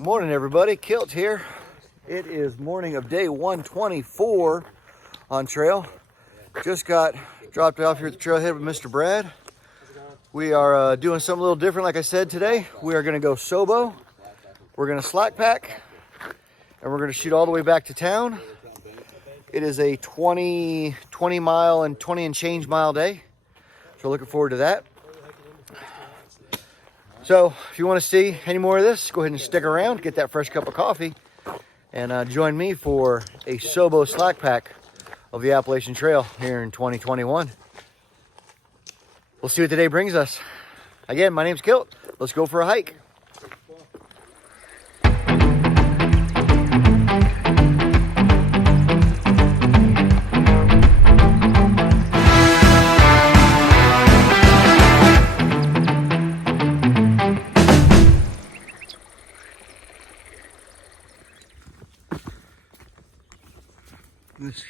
Morning everybody, Kilt here. It is morning of day 124 on trail. Just got dropped off here at the trailhead with Mr. Brad. We are doing something a little different like I said today. We are gonna go Sobo. We're gonna slack pack and we're gonna shoot all the way back to town. It is a 20 mile and 20 and change mile day. So looking forward to that. So if you want to see any more of this, go ahead and stick around, get that fresh cup of coffee, and join me for a Sobo slack pack of the Appalachian Trail here in 2021. We'll see what the day brings us. Again, my name's Kilt. Let's go for a hike.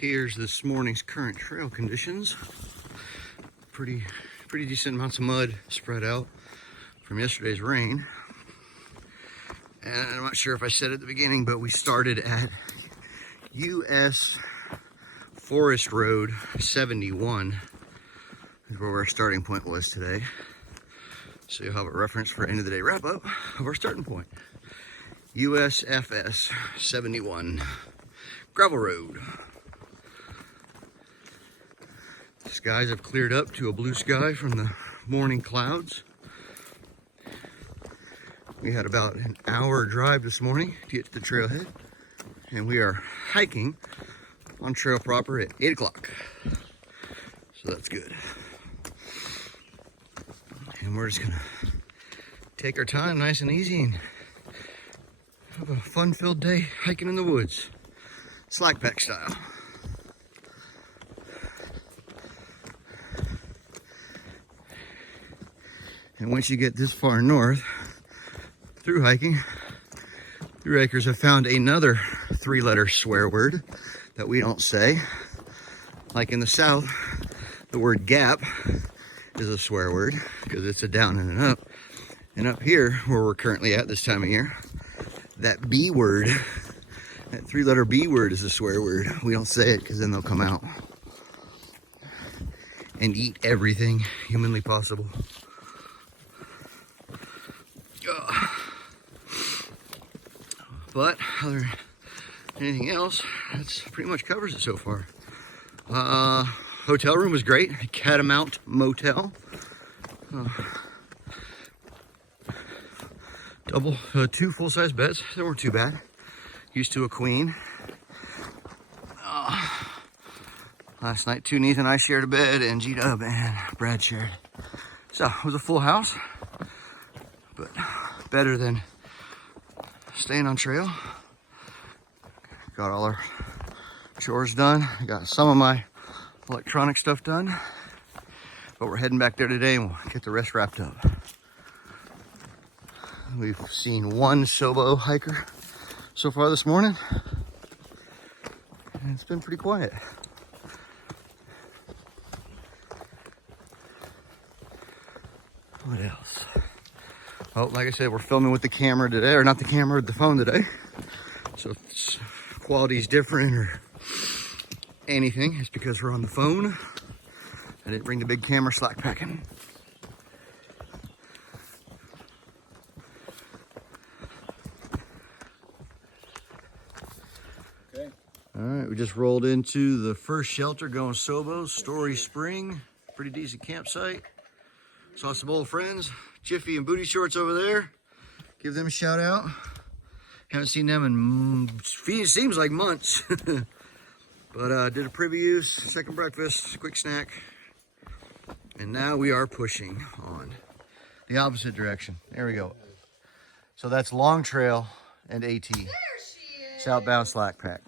Here's this morning's current trail conditions. Pretty decent amounts of mud spread out from yesterday's rain. And I'm not sure if I said at the beginning, but we started at US Forest Road 71 is where our starting point was today. So you'll have a reference for end of the day wrap up of our starting point. USFS71 gravel road. Skies have cleared up to a blue sky from the morning clouds. We had about an hour drive this morning to get to the trailhead, and we are hiking on trail proper at 8 o'clock. So that's good. And we're just gonna take our time nice and easy and have a fun-filled day hiking in the woods, slack pack style. And once you get this far north, through hiking, through hikers have found another 3-letter swear word that we don't say. Like in the south, the word gap is a swear word because it's a down and an up. And up here, where we're currently at this time of year, that B word, that 3-letter B word is a swear word. We don't say it because then they'll come out and eat everything humanly possible. But other than anything else, that's pretty much covers it so far. Hotel room was great, Catamount Motel. Two full-size beds. They weren't too bad. Used to a queen. Last night, Nathan and I shared a bed, and G-Dub and Brad shared. So it was a full house, but better than staying on trail. Got all our chores done. I got some of my electronic stuff done, but we're heading back there today and we'll get the rest wrapped up. We've seen one Sobo hiker so far this morning, and it's been pretty quiet. What else? Oh, like I said, we're filming with the camera today, or not the camera, the phone today. So if quality's different or anything, it's because we're on the phone. I didn't bring the big camera slack packing. Okay. All right, we just rolled into the first shelter going Sobo, Story Spring. Pretty decent campsite. Saw some old friends. Jiffy and Booty Shorts over there. Give them a shout out. Haven't seen them in seems like months. But did a preview, second breakfast, quick snack. And now we are pushing on the opposite direction. There we go. So that's Long Trail and AT. Southbound slack pack.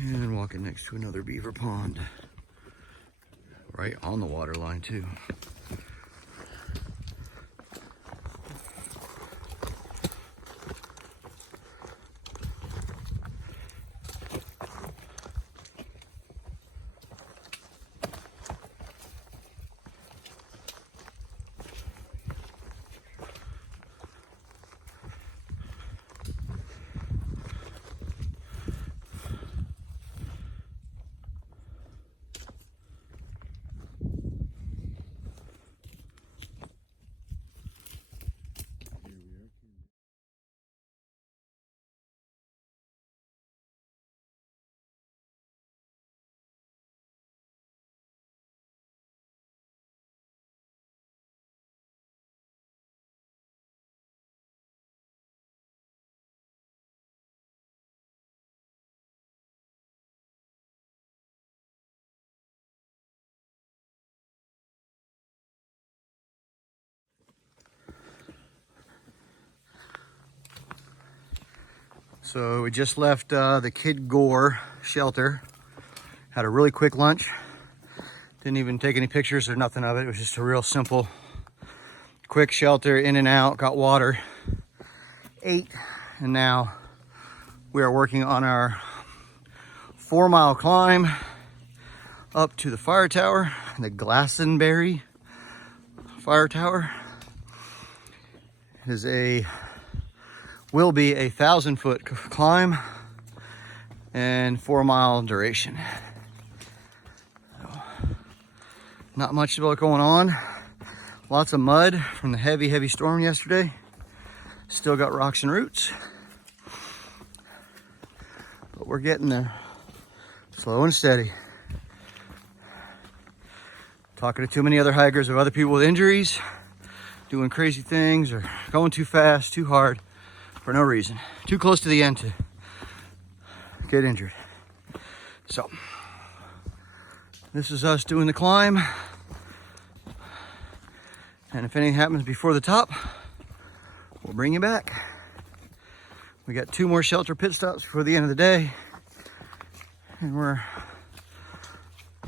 And walking next to another beaver pond. Right on the water line too. So we just left the Kid Gore shelter. Had a really quick lunch. Didn't even take any pictures or nothing of it. It was just a real simple, quick shelter, in and out, got water, ate, and now we are working on our 4-mile climb up to the fire tower, the Glastonbury fire tower. It will be a 1,000-foot climb and 4-mile duration. So, not much going on. Lots of mud from the heavy storm yesterday. Still got rocks and roots, but we're getting there, slow and steady. Talking to too many other hikers of other people with injuries, doing crazy things or going too fast, too hard, for no reason. Too close to the end to get injured. So, this is us doing the climb. And if anything happens before the top, we'll bring you back. We got 2 more shelter pit stops before the end of the day. And we're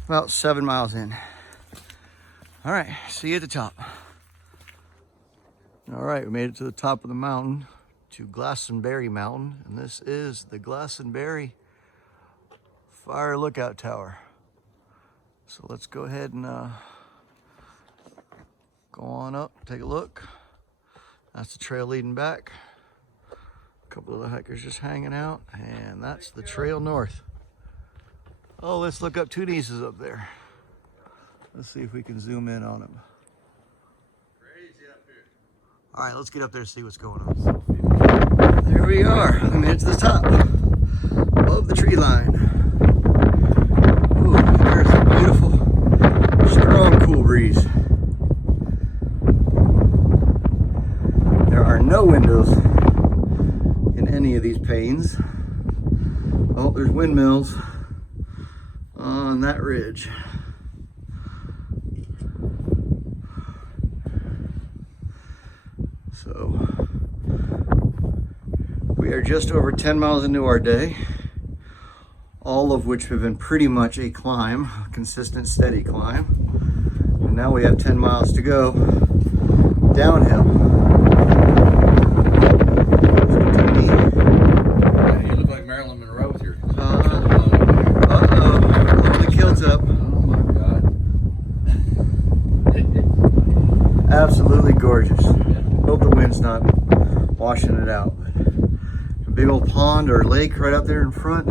about 7 miles in. All right, see you at the top. All right, we made it to the top of the mountain, to Glastonbury Mountain. And this is the Glastonbury Fire Lookout Tower. So let's go ahead and go on up, take a look. That's the trail leading back. A couple of the hikers just hanging out, and that's the trail north. Oh, let's look up Tunisa's up there. Let's see if we can zoom in on him. Crazy up here. All right, let's get up there and see what's going on. There we are. We made it to the top, above the tree line. Ooh, there's a beautiful, strong, cool breeze. There are no windows in any of these panes. Oh, there's windmills on that ridge. So we are just over 10 miles into our day, all of which have been pretty much a climb, a consistent, steady climb. And now we have 10 miles to go downhill. You look like Marilyn Monroe with your Blow the kilt up. Oh my God. Absolutely gorgeous. Hope the wind's not washing it out. A big old pond or lake right out there in front.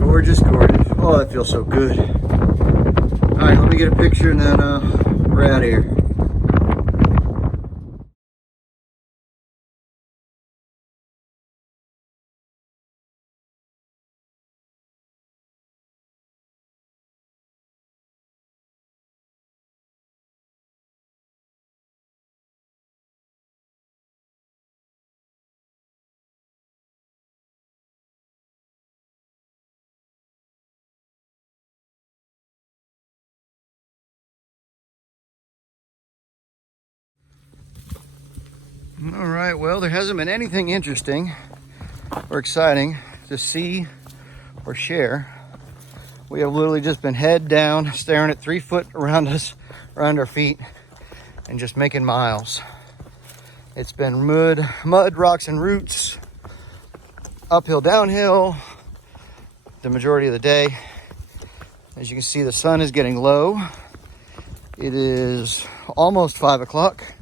Gorgeous, gorgeous. Oh, that feels so good. All right, let me get a picture and then we're out of here. All right, well, there hasn't been anything interesting or exciting to see or share. We have literally just been head down, staring at 3 foot around us, around our feet, and just making miles. It's been mud, rocks, and roots, uphill, downhill, the majority of the day. As you can see, the sun is getting low. It is almost 5 o'clock.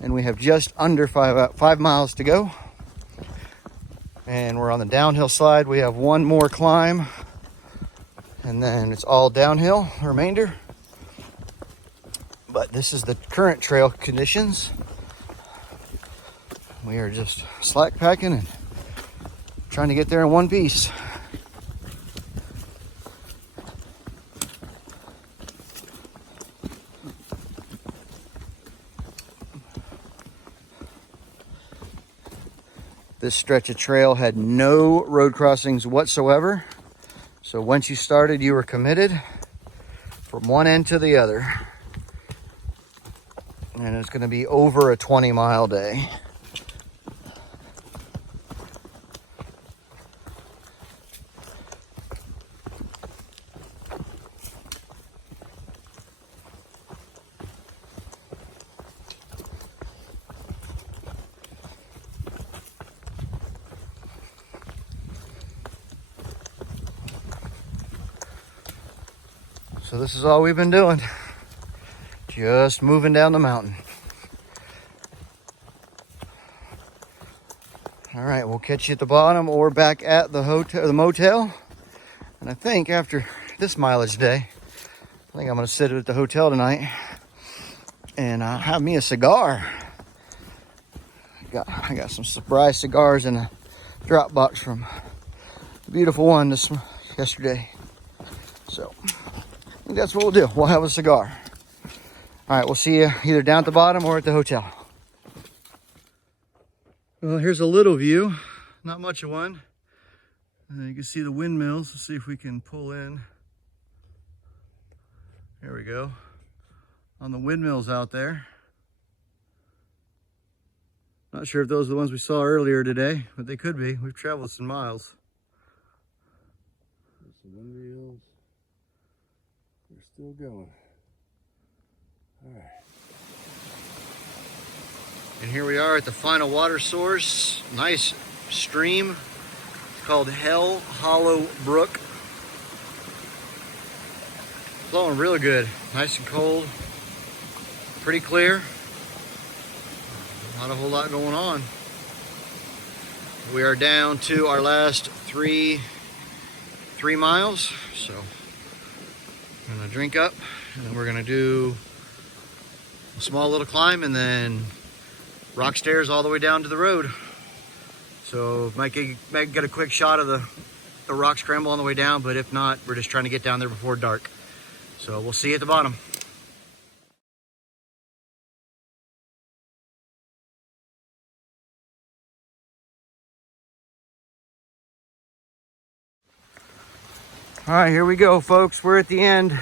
And we have just under 5 miles to go. And we're on the downhill side. We have 1 more climb. And then it's all downhill, the remainder. But this is the current trail conditions. We are just slack packing and trying to get there in one piece. This stretch of trail had no road crossings whatsoever. So once you started, you were committed from one end to the other. And it's going to be over a 20-mile day. So this is all we've been doing. Just moving down the mountain. All right, we'll catch you at the bottom or back at the hotel, the motel. And I think after this mileage day, I think I'm gonna sit at the hotel tonight and have me a cigar. I got some surprise cigars in a drop box from the beautiful one yesterday. So I think that's what we'll do. We'll have a cigar. All right, we'll see you either down at the bottom or at the hotel. Well, here's a little view, not much of one. You can see the windmills. Let's see if we can pull in. There we go. On the windmills out there. Not sure if those are the ones we saw earlier today, but they could be. We've traveled some miles. There's some windmills. They're still going. All right. And here we are at the final water source. Nice stream. It's called Hell Hollow Brook. Flowing really good. Nice and cold. Pretty clear. Not a whole lot going on. We are down to our last three miles. So I'm gonna drink up and then we're gonna do a small little climb and then rock stairs all the way down to the road. So might get a quick shot of the rock scramble on the way down, but if not, we're just trying to get down there before dark. So we'll see you at the bottom. All right, here we go, folks. We're at the end.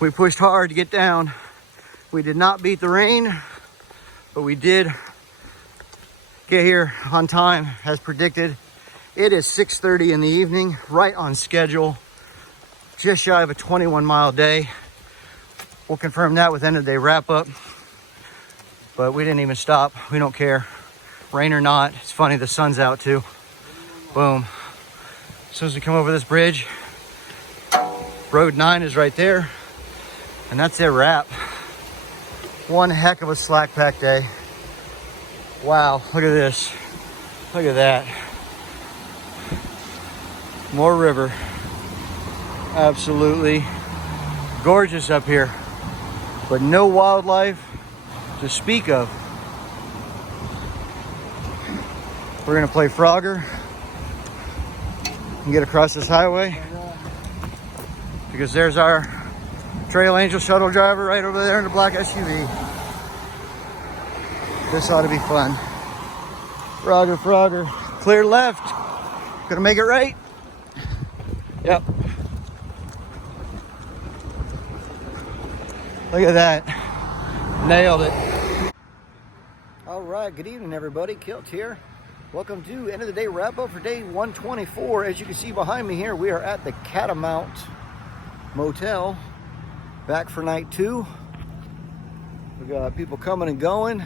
We pushed hard to get down. We did not beat the rain, but we did get here on time as predicted. It is 6:30 in the evening, right on schedule, just shy of a 21-mile day. We'll confirm that with end of day wrap up, but we didn't even stop. We don't care, rain or not. It's funny, the sun's out too. Boom. As soon as we come over this bridge, Road 9 is right there, and that's their wrap. One heck of a slack pack day. Wow, look at this. Look at that. More river. Absolutely gorgeous up here, but no wildlife to speak of. We're gonna play Frogger and get across this highway because there's our Trail Angel shuttle driver right over there in the black SUV. This ought to be fun. Frogger, Frogger. Clear left. Gonna make it right. Yep. Look at that. Nailed it. All right, good evening, everybody. Kilt here. Welcome to end of the day wrap up for day 124. As you can see behind me here, we are at the Catamount Motel. Back for night 2. We got people coming and going.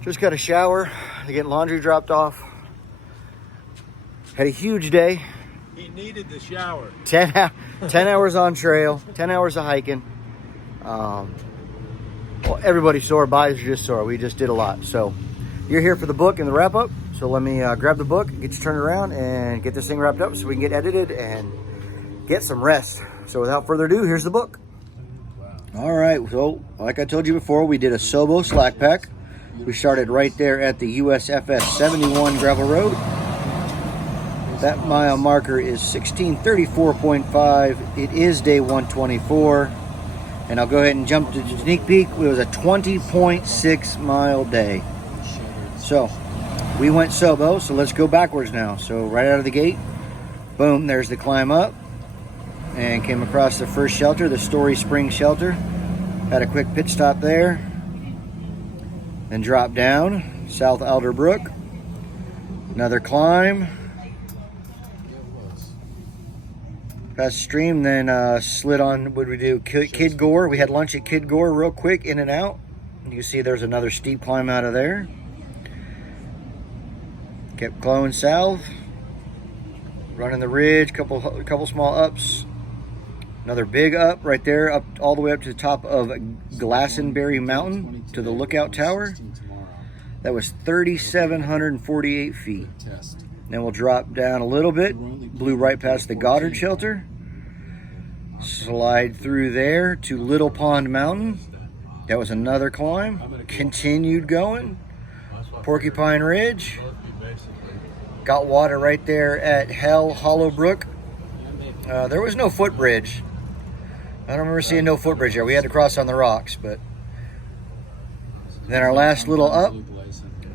Just got a shower to get laundry dropped off. Had a huge day. He needed the shower. 10 hours on trail, 10 hours of hiking. Well, everybody's sore, bodies are just sore. We just did a lot. So you're here for the book and the wrap up. So let me grab the book, get you turned around and get this thing wrapped up so we can get edited and get some rest. So without further ado, here's the book. Wow. All right, so like I told you before, we did a SOBOslack pack. We started right there at the USFS71 gravel road. That mile marker is 1634.5. It is day 124. And I'll go ahead and jump to the sneak peek. It was a 20.6 mile day. So we went Sobo, so let's go backwards now. So right out of the gate, boom, there's the climb up. And came across the first shelter, the Story Spring shelter. Had a quick pit stop there. Then drop down, South Alder Brook. Another climb. Past the stream, then slid on, what did we do? Kid Gore. We had lunch at Kid Gore real quick, in and out. You can see there's another steep climb out of there. Kept going south. Running the ridge, couple small ups. Another big up right there, up all the way up to the top of Glastonbury Mountain to the lookout tower. That was 3,748 feet. Then we'll drop down a little bit, blew right past the Goddard shelter. Slide through there to Little Pond Mountain. That was another climb. Continued going. Porcupine Ridge. Got water right there at Hollow Brook. There was no footbridge. I don't remember seeing no footbridge there. We had to cross on the rocks, but then our last little up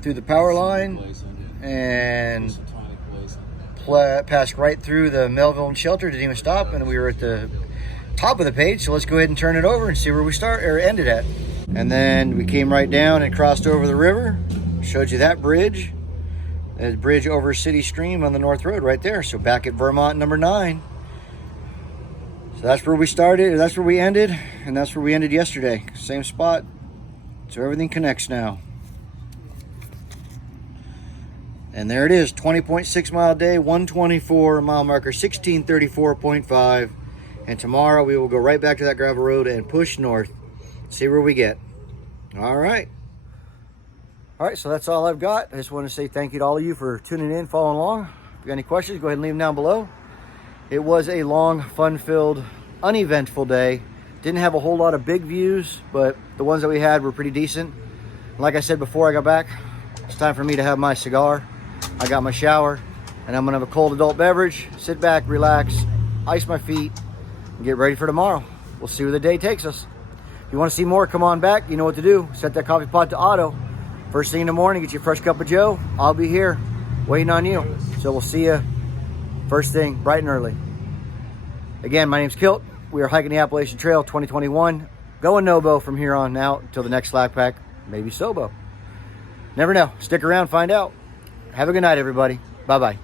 through the power line and passed right through the Melville shelter. Didn't even stop, and we were at the top of the page. So let's go ahead and turn it over and see where we ended at. And then we came right down and crossed over the river. Showed you that bridge. A bridge over City Stream on the North Road right there. So back at Vermont number 9. So that's where we started, that's where we ended, and that's where we ended yesterday. Same spot. So everything connects now. And there it is, 20.6 mile day, 124 mile marker, 1634.5. And tomorrow we will go right back to that gravel road and push north. See where we get. All right. All right, so that's all I've got. I just want to say thank you to all of you for tuning in, following along. If you got any questions, go ahead and leave them down below. It was a long, fun-filled, uneventful day. Didn't have a whole lot of big views, but the ones that we had were pretty decent. Like I said before I got back, it's time for me to have my cigar. I got my shower, and I'm gonna have a cold adult beverage, sit back, relax, ice my feet, and get ready for tomorrow. We'll see where the day takes us. If you wanna see more, come on back. You know what to do. Set that coffee pot to auto. First thing in the morning, get you a fresh cup of Joe. I'll be here waiting on you. So we'll see you first thing, bright and early. Again, my name's Kilt. We are hiking the Appalachian Trail 2021. Going Nobo from here on out until the next slack pack, maybe Sobo. Never know. Stick around, find out. Have a good night, everybody. Bye-bye.